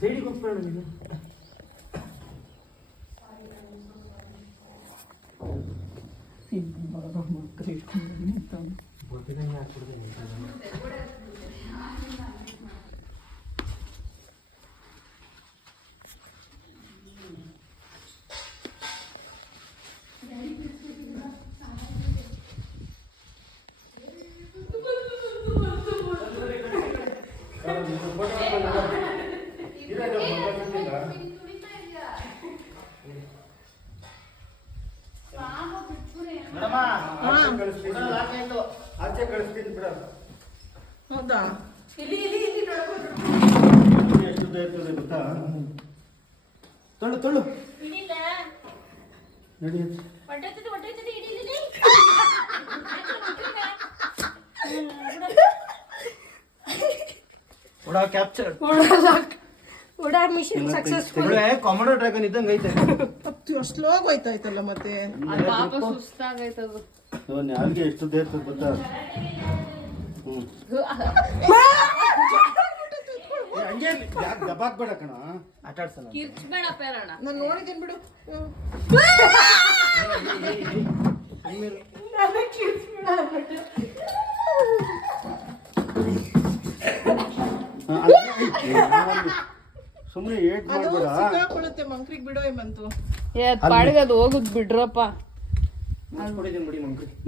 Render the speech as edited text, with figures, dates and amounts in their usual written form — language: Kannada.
ಸೈಡಿಗೆ ಹೋಗ್ಬೇಡ ನೀನು. ಗೊತ್ತಿದಂಗೆ ಹಾಕ್ಬಿಡ್ತೀನಿ. ಆಚೆ ಕಳಿಸ್ತೀನಿ ಬಿಡ. ಹೌದಾ? ಎಷ್ಟು ಇರ್ತದೆ ಗೊತ್ತಾ? ತೊಳು ತೊಳು ನಡಿ. Uda capture Uda mission successful. ಕಾಮಡೋ dragon ಇದ್ದಂಗೆ ಐತೆ. ಸ್ಲೋ ಹೋಯ್ತಾಯ್ತಲ್ಲ ಮತ್ತೆ. ಸುಸ್ತಾಗೈತದು. ನಾಲ್ಗೆ ಎಷ್ಟು ಇರ್ತದೆ ಗೊತ್ತಾ? ಹಂಗೆ ಯಾಕೆ ದಬಾಕ್ಬೇಡ ಕಣ, ಆಟ ಆಡ್ಸಲ್ಲ. ಕಿರ್ಚ್ಬೇಡ ಪೇರಣ. ನಾನು ನೋಡಿದ್ದೇನೆ ಬಿಡು. ಸುಮ್ಮನೆ ಏಟ್ ಅದು ಮಾಡ್ಬೇಡ. ಸಿಕ್ಕಾಕೊಳ್ಳುತ್ತೆ ಮಂಕ್ರಿಗೆ ಬಿಡೋ ಬಂತು. ಪಾಡಿಗೆ ಅದು ಹೋಗುದ್ ಬಿಡ್ರಪ್ಪ. ಹೊಡಿತೀನಿ ಬಿಡಿ ಮಂಕ್ರಿ.